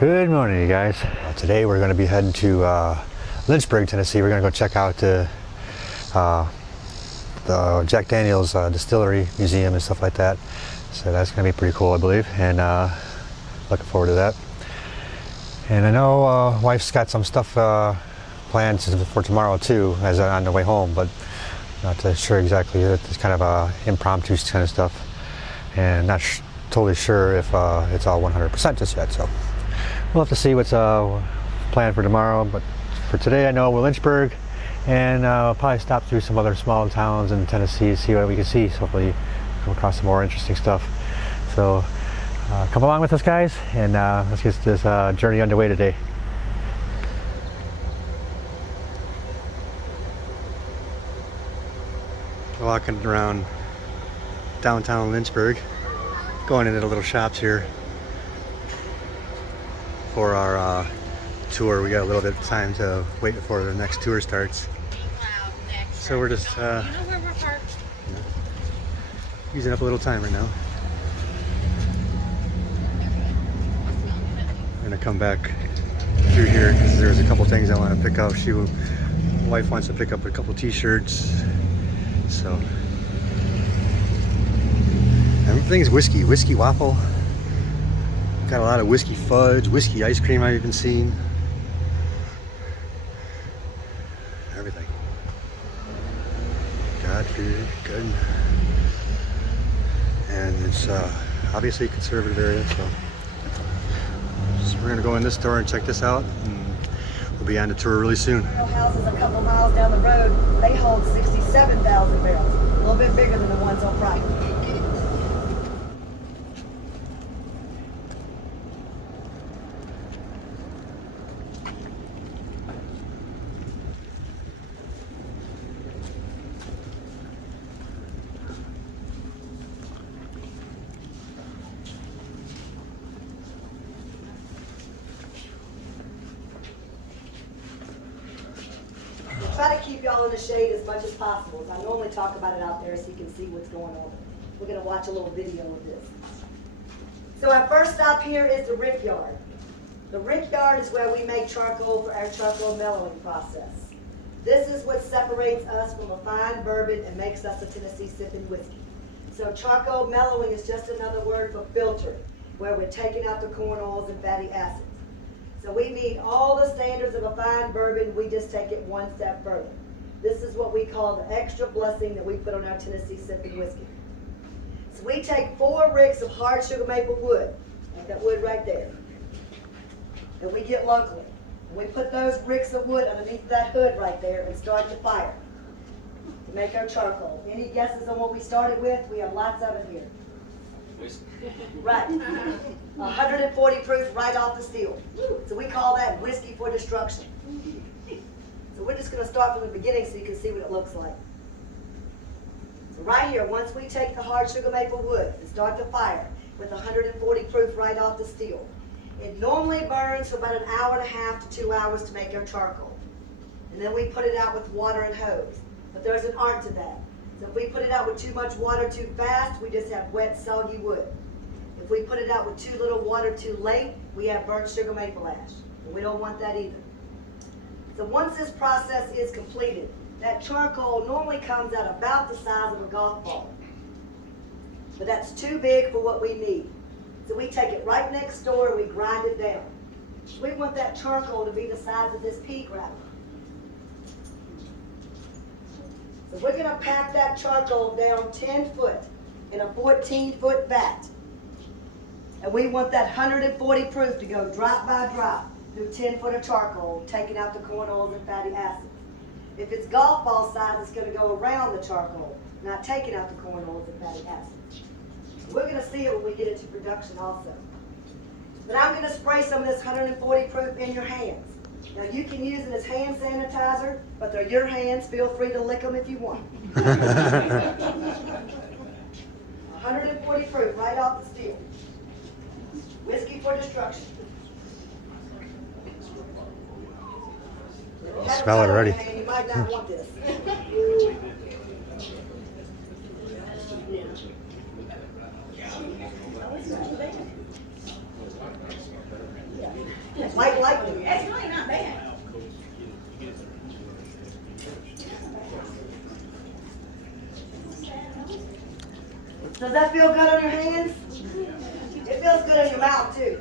Good morning, you guys. Today we're going to be heading to Lynchburg, Tennessee. We're going to go check out the Jack Daniels Distillery Museum and stuff like that. So that's going to be pretty cool, I believe, and looking forward to that. And I know wife's got some stuff planned for tomorrow too, as on the way home, but not sure exactly. It's kind of impromptu kind of stuff, and not totally sure if it's all 100% just yet. So we'll have to see what's planned for tomorrow. But for today, I know we're Lynchburg, and we'll probably stop through some other small towns in Tennessee, see what we can see. So hopefully come across some more interesting stuff. So come along with us, guys, and let's get this journey underway today. Walking around downtown Lynchburg, going into the little shops here for our tour. We got a little bit of time to wait before the next tour starts. So we're just using up a little time right now. I'm gonna come back through here because there's a couple things I want to pick up. Wife wants to pick up a couple t-shirts. So everything's whiskey waffle. Got a lot of whiskey fudge, whiskey ice cream I've even seen. Everything. God food, good. And it's obviously a conservative area, so we're gonna go in this store and check this out, and we'll be on the tour really soon. Houses a couple miles down the road, they hold 67,000 barrels, a little bit bigger than the ones on Friday. Try to keep y'all in the shade as much as possible. I normally talk about it out there so you can see what's going on. We're going to watch a little video of this. So our first stop here is the rick yard. The rick yard is where we make charcoal for our charcoal mellowing process. This is what separates us from a fine bourbon and makes us a Tennessee sipping whiskey. So charcoal mellowing is just another word for filtering, where we're taking out the corn oils and fatty acids. So we meet all the standards of a fine bourbon, we just take it one step further. This is what we call the extra blessing that we put on our Tennessee sipping whiskey. So we take 4 ricks of hard sugar maple wood, like that wood right there, that we get locally. And we put those ricks of wood underneath that hood right there and start the fire to make our charcoal. Any guesses on what we started with? We have lots of it here. Right. 140 proof right off the steel. So we call that whiskey for destruction. So we're just going to start from the beginning so you can see what it looks like. So right here, once we take the hard sugar maple wood and start the fire with 140 proof right off the steel, it normally burns for about 1.5 hours to 2 hours to make our charcoal. And then we put it out with water and hose. But there's an art to that. So if we put it out with too much water too fast, we just have wet, soggy wood. If we put it out with too little water too late, we have burnt sugar maple ash. And we don't want that either. So once this process is completed, that charcoal normally comes out about the size of a golf ball. But that's too big for what we need. So we take it right next door and we grind it down. We want that charcoal to be the size of this pea gravel. So we're going to pack that charcoal down 10 foot in a 14-foot vat. And we want that 140 proof to go drop by drop through 10 foot of charcoal, taking out the corn oils and fatty acids. If it's golf ball size, it's going to go around the charcoal, not taking out the corn oils and fatty acids. We're going to see it when we get into production also. But I'm going to spray some of this 140 proof in your hands. Now you can use it as hand sanitizer, but they're your hands. Feel free to lick them if you want. 140 proof, right off the steel. Whiskey for destruction. Smell it already. You might not want this. Does that feel good on your hands? It feels good on your mouth too.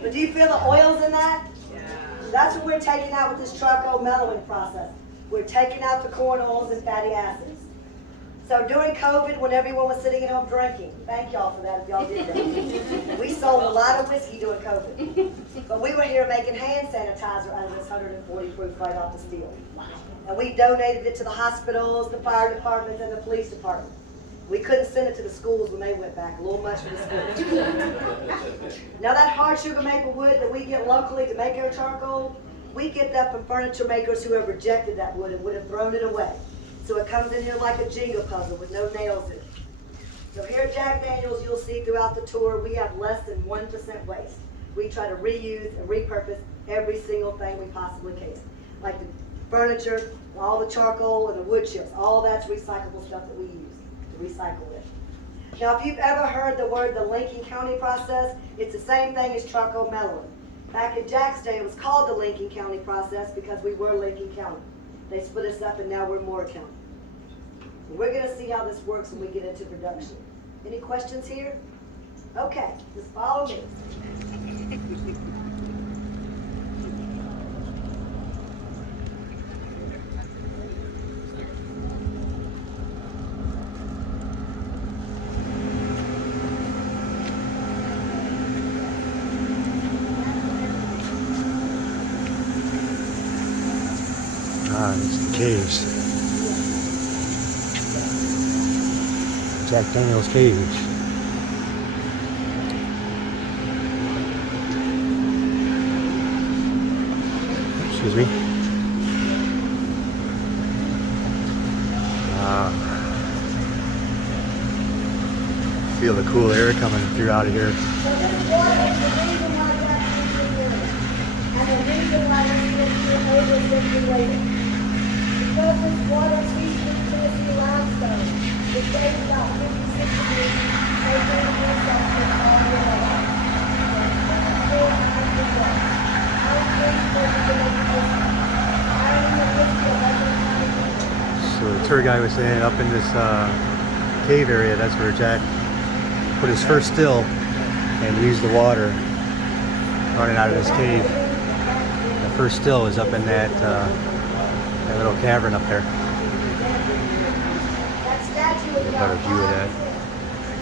But do you feel the oils in that? That's what we're taking out with this charcoal mellowing process. We're taking out the corn oils and fatty acids. So during COVID, when everyone was sitting at home drinking, thank y'all for that if y'all did that. We sold a lot of whiskey during COVID. But we were here making hand sanitizer out of this 140 proof right off the steel. And we donated it to the hospitals, the fire departments, and the police department. We couldn't send it to the schools when they went back, a little much for the schools. Now that hard sugar maple wood that we get locally to make our charcoal, we get that from furniture makers who have rejected that wood and would have thrown it away. So it comes in here like a Jenga puzzle with no nails in it. So here at Jack Daniels, you'll see throughout the tour, we have less than 1% waste. We try to reuse and repurpose every single thing we possibly can. Like the furniture, all the charcoal and the wood chips, all that's recyclable stuff that we use to recycle it. Now, if you've ever heard the word the Lincoln County process, it's the same thing as charcoal mellowing. Back in Jack's day, it was called the Lincoln County process because we were Lincoln County. They split us up and now we're Moore County. We're going to see how this works when we get into production. Any questions here? Okay, just follow me. Ah, it's the caves. Jack Daniels Cage. Excuse me. Feel the cool air coming through out of here. So this water is the reason why Jack's in here. And the reason why we get here over 50 later. Because this water feeds into Tennessee limestone, it stays about 56 degrees, taking the substance all year long. So the tour guide was saying up in this cave area, that's where Jack put his first still and used the water running out of this cave. The first still was up in that little cavern up there. Get a better view of that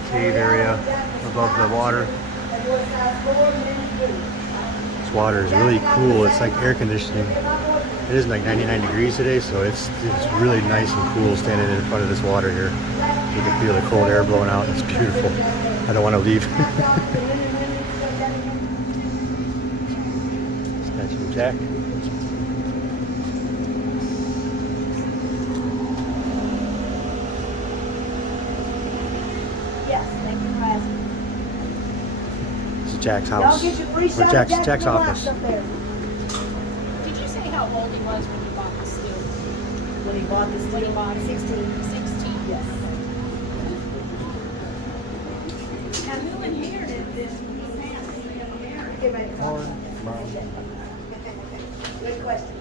cave area above the water. This water is really cool. It's like air conditioning. It is like 99 degrees today, so it's really nice and cool standing in front of this water here. You can feel the cold air blowing out. It's beautiful. I don't want to leave. Statue of Jack. Yes, thank you for asking. This is Jack's Y'all house. get your free Or shot Jack's of Jack office. up there. Did you say how old he was when you bought the still? When he bought this, When he bought it? 16. 16. Yes. Now who inherited this family? Get ready. Good question.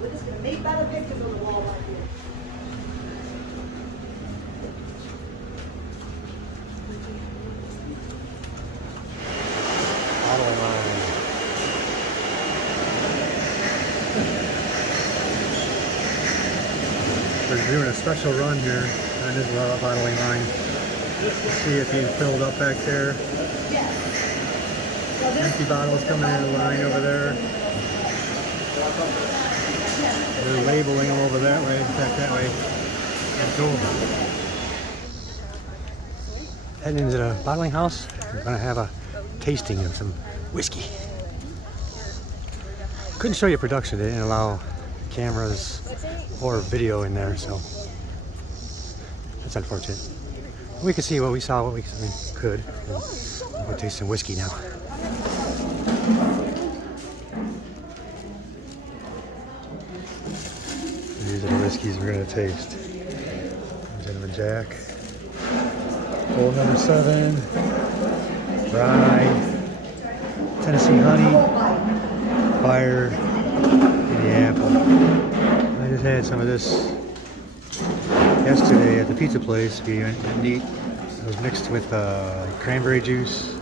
We're just gonna meet by the pictures on the wall right here. Bottling line. We're doing a special run here on this bottling line. See it being filled up back there. Yes. So this, Empty bottles coming in the line over there. They're labeling them over that way, back that way. And cool. Heading into the bottling house. We're gonna have a tasting of some whiskey. Couldn't show you production. They didn't allow cameras or video in there, so that's unfortunate. We could see what we saw, what we could. We'll taste some whiskey now. These are the whiskeys we're gonna taste. Gentleman Jack, Old Number 7, Rye, Tennessee Honey, Fire, and the Apple. I just had some of this yesterday at the pizza place. We went and eat. It was mixed with cranberry juice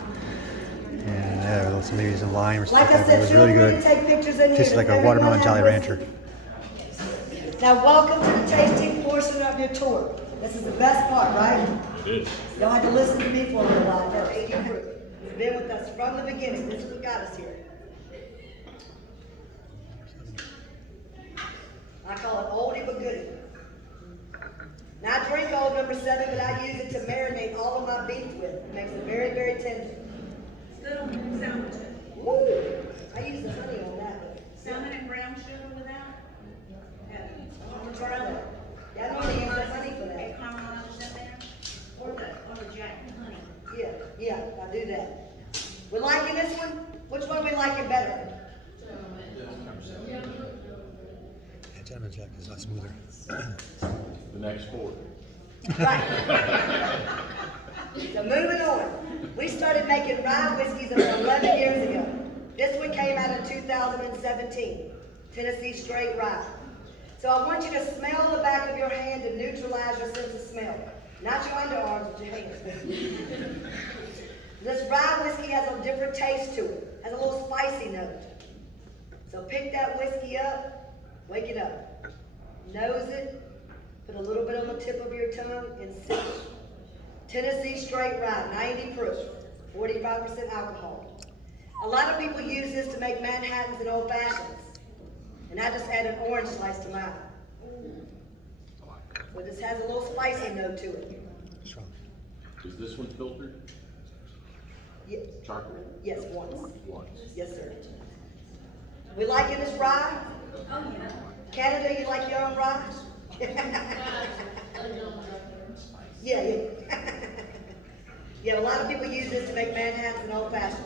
and maybe some lime or Like something. I said, It was feel really free good. to take pictures in here. Tasted like a Does watermelon everyone Jolly have Rancher. whiskey? Now, welcome to the tasting portion of your tour. This is the best part, right? It is. Y'all had to listen to me for a little while first. 80 proof. You've been with us from the beginning. This is what got us here. I call it oldie but goodie. Now, I drink Old Number 7, but I use it to marinate all of my beef with. It makes it very, very tender. Good on sandwiches. Woo! I use the honey on that one. Salmon and brown sugar without? I'm gonna try that. Yeah, I don't use the honey for that. And caramelized in there? Or the Jack honey? Yeah, I do that. We liking this one? Which one we liking better? Yeah, Gentleman Jack is a lot smoother. The next sport. Right. So moving on. We started making rye whiskeys about 11 years ago. This one came out in 2017. Tennessee Straight Rye. So I want you to smell the back of your hand to neutralize your sense of smell. Not your underarms, but your hands. This rye whiskey has a different taste to it. Has a little spicy note. So pick that whiskey up, wake it up. Nose it, put a little bit on the tip of your tongue, and sip it. Tennessee Straight Rye, 90 proof, 45% alcohol. A lot of people use this to make Manhattans and Old Fashions. And I just add an orange slice to mine. So this has a little spicy note to it. Strong. Is this one filtered? Yeah. Chocolate? Yes, once. Once. Yes, sir. We liking this rye? Oh, yeah. Canada, you like your own rye? Yeah. Yeah, a lot of people use this to make Manhattans and Old Fashions.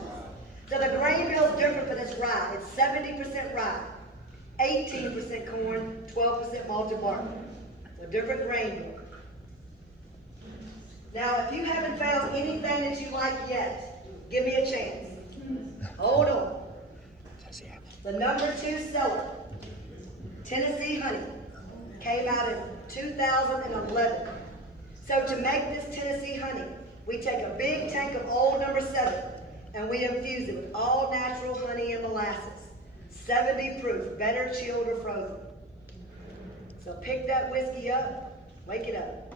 So the grain bill is different for this rye. It's 70% rye, 18% corn, 12% malted barley. So different grain bill. Now, if you haven't found anything that you like yet, give me a chance. Hold on. The number 2 seller, Tennessee Honey, came out in 2011. So to make this Tennessee Honey, we take a big tank of Old Number 7 and we infuse it with all natural honey and molasses. 70 proof, better chilled or frozen. So pick that whiskey up, wake it up.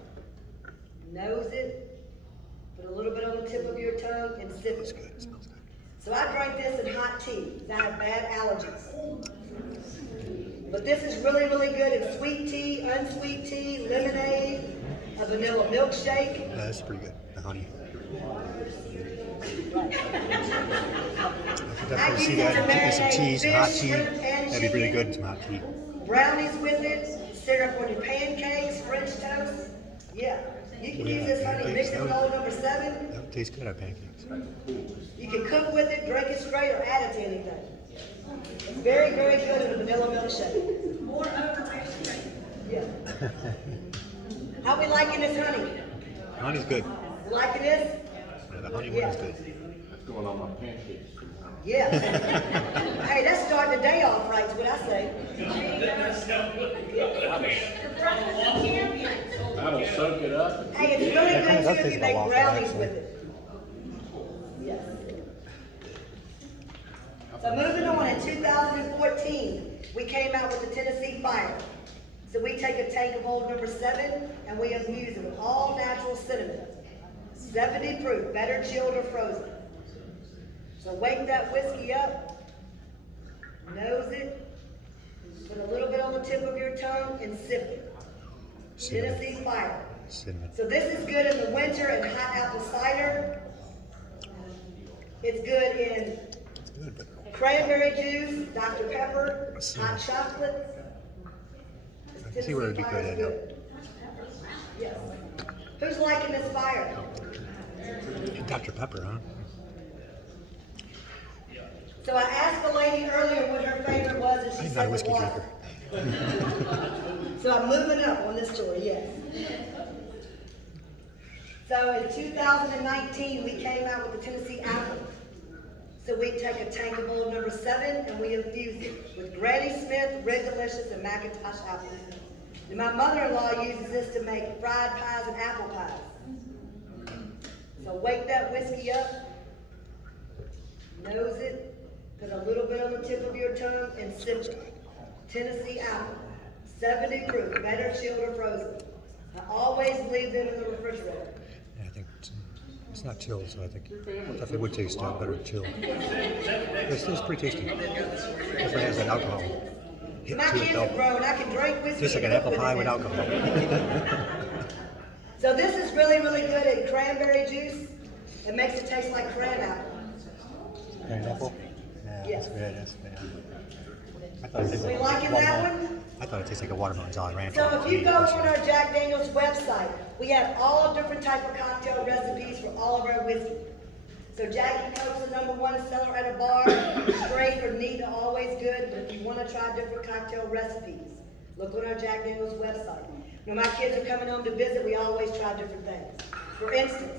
Nose it, put a little bit on the tip of your tongue and sip it. It smells good. So I drank this in hot tea because I have bad allergies. But this is really, really good in sweet tea, unsweet tea, lemonade, a vanilla milkshake. Yeah, that's pretty good. The honey. I could definitely see that in some tea, some hot tea. That'd be really good in some hot tea. Brownies with it, syrup on your pancakes, French toast. Yeah, you can use this honey, mix it with Old Number 7. That would taste good on pancakes. You can cook with it, drink it straight, or add it to anything. It's very, very good in a vanilla milkshake. More overrated. Yeah. How we liking this honey? Honey's good. You liking this? Yeah, the honey one is good. That's going on my pancakes. Yeah. Hey, that's starting the day off right, is what I say. That'll soak it up. Hey, it's really kinda good does too if taste you like make waffle, brownies actually. with it. Yes. So moving on, in 2014, we came out with the Tennessee Fire. So we take a tank of Old Number 7 and we infuse it with all natural cinnamon. 70 proof, better chilled or frozen. So wake that whiskey up, nose it, put a little bit on the tip of your tongue and sip it. Cinnamon. Tennessee Fire. Cinnamon. So this is good in the winter and hot apple cider. It's good in It's good, but cranberry juice, Dr. Pepper, Cinnamon. hot chocolate. I can see where it'd be good at now. Yes. Who's liking this fire? And Dr. Pepper, huh? So I asked the lady earlier what her favorite was, and she I'm said not a the whiskey water. drinker. So I'm moving up on this story, yes. So in 2019, we came out with the Tennessee Apple. So we take a tank of Old Number 7 and we infuse it with Granny Smith, Red Delicious, and Macintosh apples. And my mother-in-law uses this to make fried pies and apple pies. So wake that whiskey up, nose it, put a little bit on the tip of your tongue, and sip it. Tennessee apple, 70 proof, better chilled or frozen. I always leave them in the refrigerator. Yeah, I think it's not chilled, so I think definitely would taste better chilled. It's pretty tasty. Definitely has that alcohol hit My to it kids though. are grown, I can drink whiskey. Tastes like an and apple cook pie it. with alcohol. So this is really, really good in cranberry juice. It makes it taste like cran apple. Pineapple? Yeah, Yes. that's good. That's good. I thought it tasted We like liking that watermelon. one? I thought it tasted like a watermelon Jolly Rancher. So if you go on our Jack Daniels website, we have all different type of cocktail recipes for all of our whiskey. So Jack and Coke's the #1 seller at a bar. Straight or neat are always good, but if you want to try different cocktail recipes, look on our Jack Daniels website. When my kids are coming home to visit, we always try different things. For instance,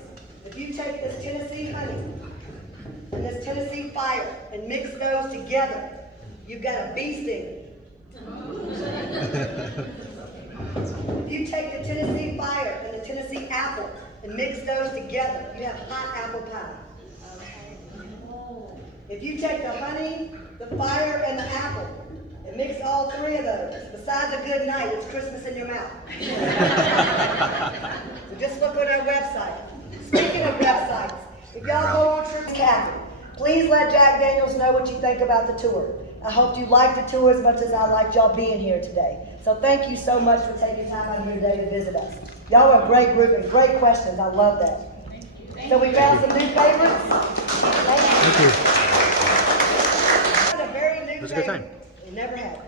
if you take this Tennessee honey and this Tennessee fire and mix those together, you've got a bee sting. If you take the Tennessee fire and the Tennessee apple and mix those together, you have hot apple pie. If you take the honey, the fire, and the apple and mix all three of those, besides a good night, it's Christmas in your mouth. So just look on our website. Speaking of websites, if y'all go on True Cabin, please let Jack Daniels know what you think about the tour. I hope you like the tour as much as I liked y'all being here today. So thank you so much for taking time out of your day to visit us. Y'all are a great group and great questions. I love that. So we found some new favorites. Thank you. A very new It was a good time. favorite. We never had it.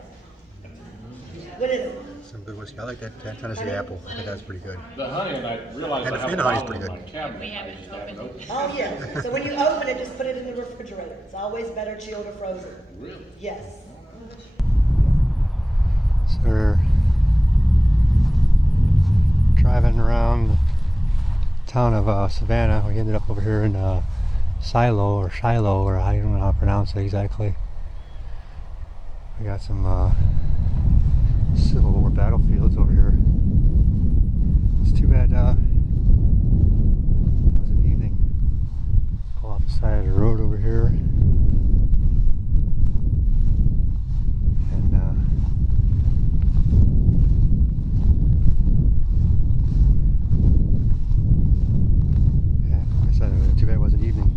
What is it? Some good whiskey. I like that Tennessee apple. I think that's pretty good. The honey, and I realized And I have the a honey's bottle in pretty my good. cabinet. We haven't I just haven't opened it. Oh, yeah. So when you open it, just put it in the refrigerator. It's always better chilled or frozen. Really? Yes. So we're driving around the town of Savannah. We ended up over here in Shiloh, or I don't know how to pronounce it exactly. We got some Civil War battlefields over here. It's too bad it wasn't evening. Pull off the side of the road over here. And yeah, like I said, too bad it wasn't evening.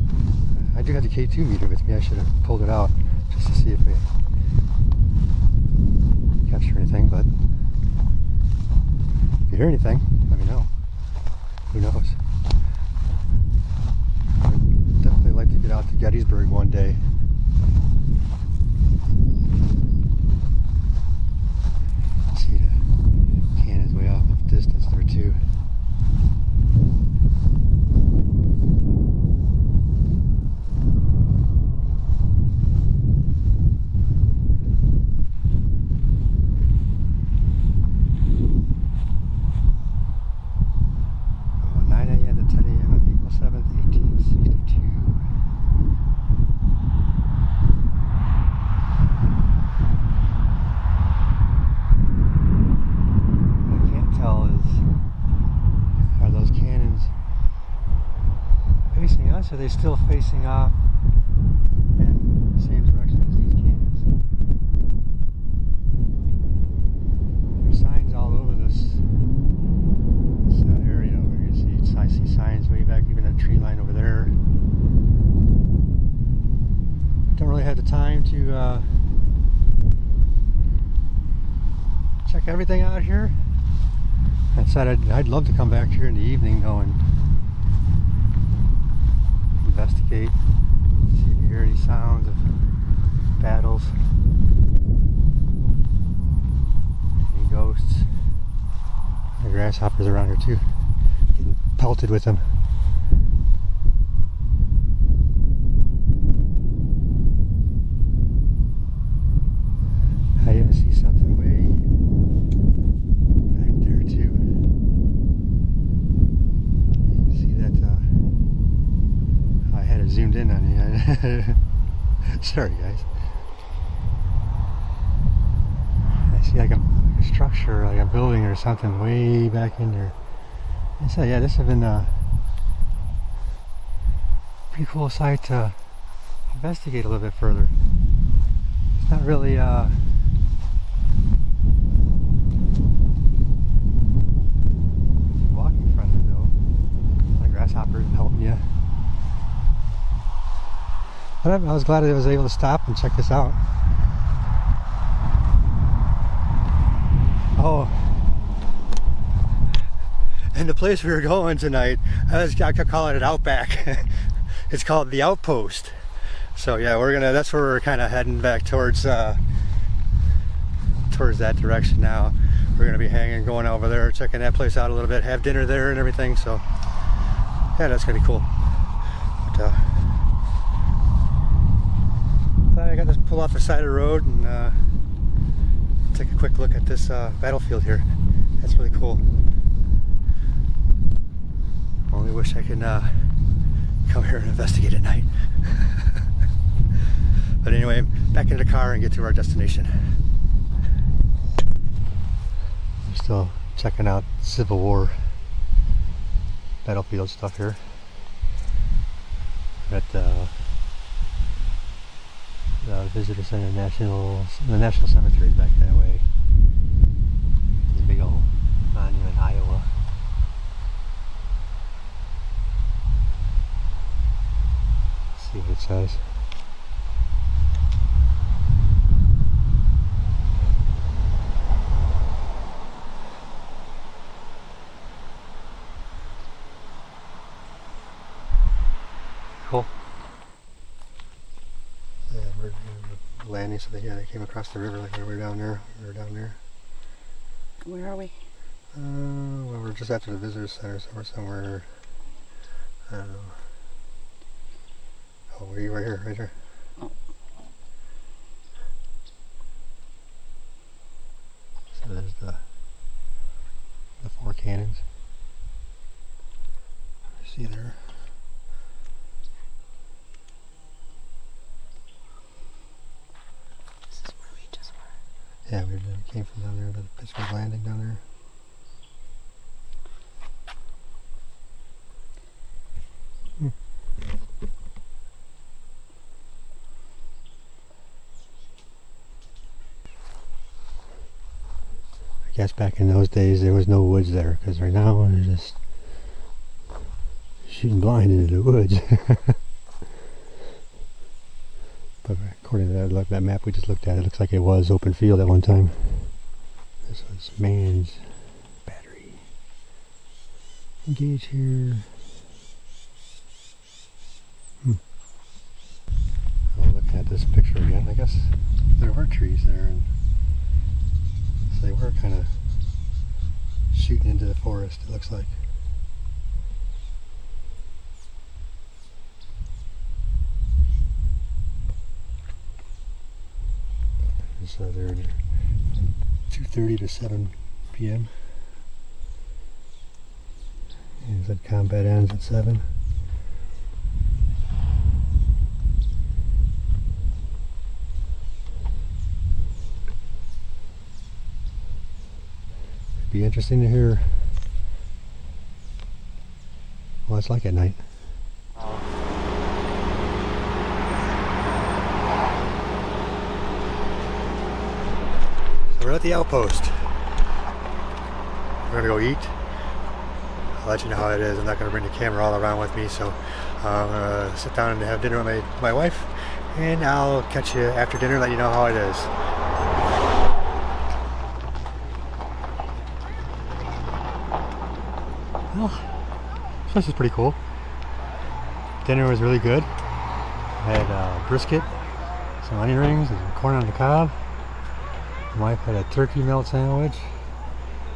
I do have the K2 meter with me. I should have pulled it out just to see if we capture anything, but if you hear anything, let me know. Who knows? I'd definitely like to get out to Gettysburg one day. See the cannons way off in the distance there too. Oh, 9 a.m. to 10 a.m. on April 7th, 1862. What I can't tell is, are those cannons facing us, or are they still facing off in the same direction as these cannons? There's signs all over this area over here. I see signs way back, even a tree line over there. Don't really have the time to check everything out here. I said I'd love to come back here in the evening though and investigate, see if you hear any sounds of battles, any ghosts. The grasshoppers around here too, getting pelted with them. I even see something way back there too. You see that? I had it zoomed in on you. Sorry, guys. I see like a a structure, like a building or something, way back in there. And so yeah, this has been a pretty cool site to investigate a little bit further. It's not really walking friendly though. The grasshoppers helping you. But I was glad I was able to stop and check this out. Oh, and the place we were going tonight, I kept calling it Outback. It's called the Outpost. So yeah, that's where we're kind of heading back towards that direction now. We're gonna be going over there, checking that place out a little bit, have dinner there and everything. So yeah, that's gonna be cool. But, I got to pull off the side of the road and take a quick look at this battlefield here. That's really cool. Only wish I could come here and investigate at night. But anyway, back into the car and get to our destination. I'm still checking out Civil War battlefield stuff here. At the Visitor Center, the National Cemetery is back that way. There's a big old monument, Iowa. Let's see what it says. Cool. Yeah, we're landing, so they came across the river like we were down there. Where are we? Well, we're just after the visitor center, so we're somewhere. I don't know. Oh, where are you? Right here. Oh. So there's the four cannons. See there. This is where we just were. Yeah, we came from down there, the Pittsburgh Landing down there. I guess back in those days there was no woods there, because right now they're just shooting blind into the woods. But according to that map we just looked at, it looks like it was open field at one time. This was Mann's battery. Engage here. Oh, looking at this picture again, I guess there were trees there, and so they were kind of shooting into the forest, it looks like. So they're 2:30 to 7 p.m. And that combat ends at 7. It'd be interesting to hear what it's like at night. We're at the Outpost. We're gonna go eat. I'll let you know how it is. I'm not gonna bring the camera all around with me, so I'm gonna sit down and have dinner with my wife, and I'll catch you after dinner and let you know how it is. Well, this place is pretty cool. Dinner was really good. I had brisket, some onion rings, and some corn on the cob. My wife had a turkey melt sandwich.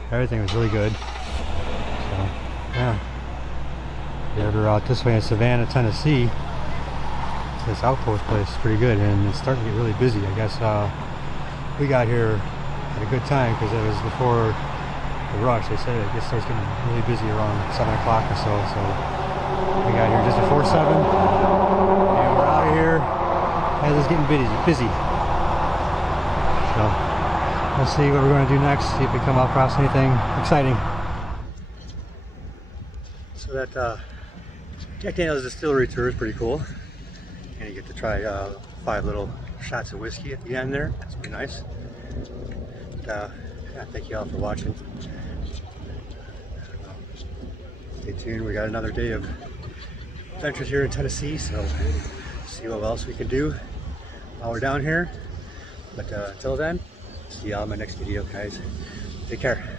Everything was really good. So, yeah. If you're ever out this way in Savannah, Tennessee, this Outpost place is pretty good, and it's starting to get really busy. I guess we got here at a good time because it was before the rush. They said it starts getting really busy around 7 o'clock or so. So we got here just before 7, and we're out of here as it's getting busy. So, Let's see what we're going to do next, see if we come across anything exciting. So that Jack Daniels Distillery tour is pretty cool. And you get to try 5 little shots of whiskey at the end there. That's pretty nice. Yeah, thank you all for watching. Stay tuned, we got another day of adventures here in Tennessee, so see what else we can do while we're down here. But until then, see y'all in my next video, guys. Take care.